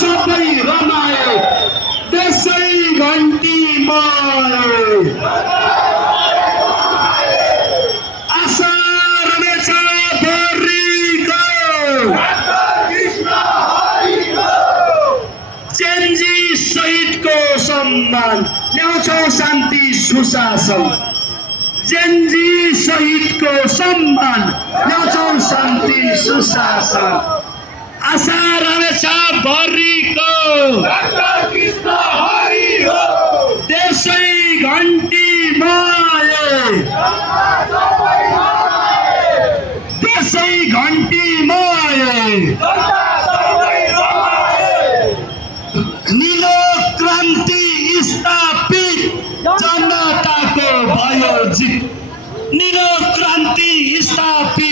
सबै रमाए त्यसै घन्टीमय आशा रहेछ भरिको चेन्जी शहीदको सम्मान ल्याउँछौ शान्ति सुशासन जेन्जी शहीदको सम्मान ल्याउँछौ शान्ति सुशासन आशा रहेछ भरिको त्यसै घन्टीमय त्यसै घन्टीमय नीलो क्रान्ति स्थापित जनताको भयो जित नीलो क्रान्ति स्थापित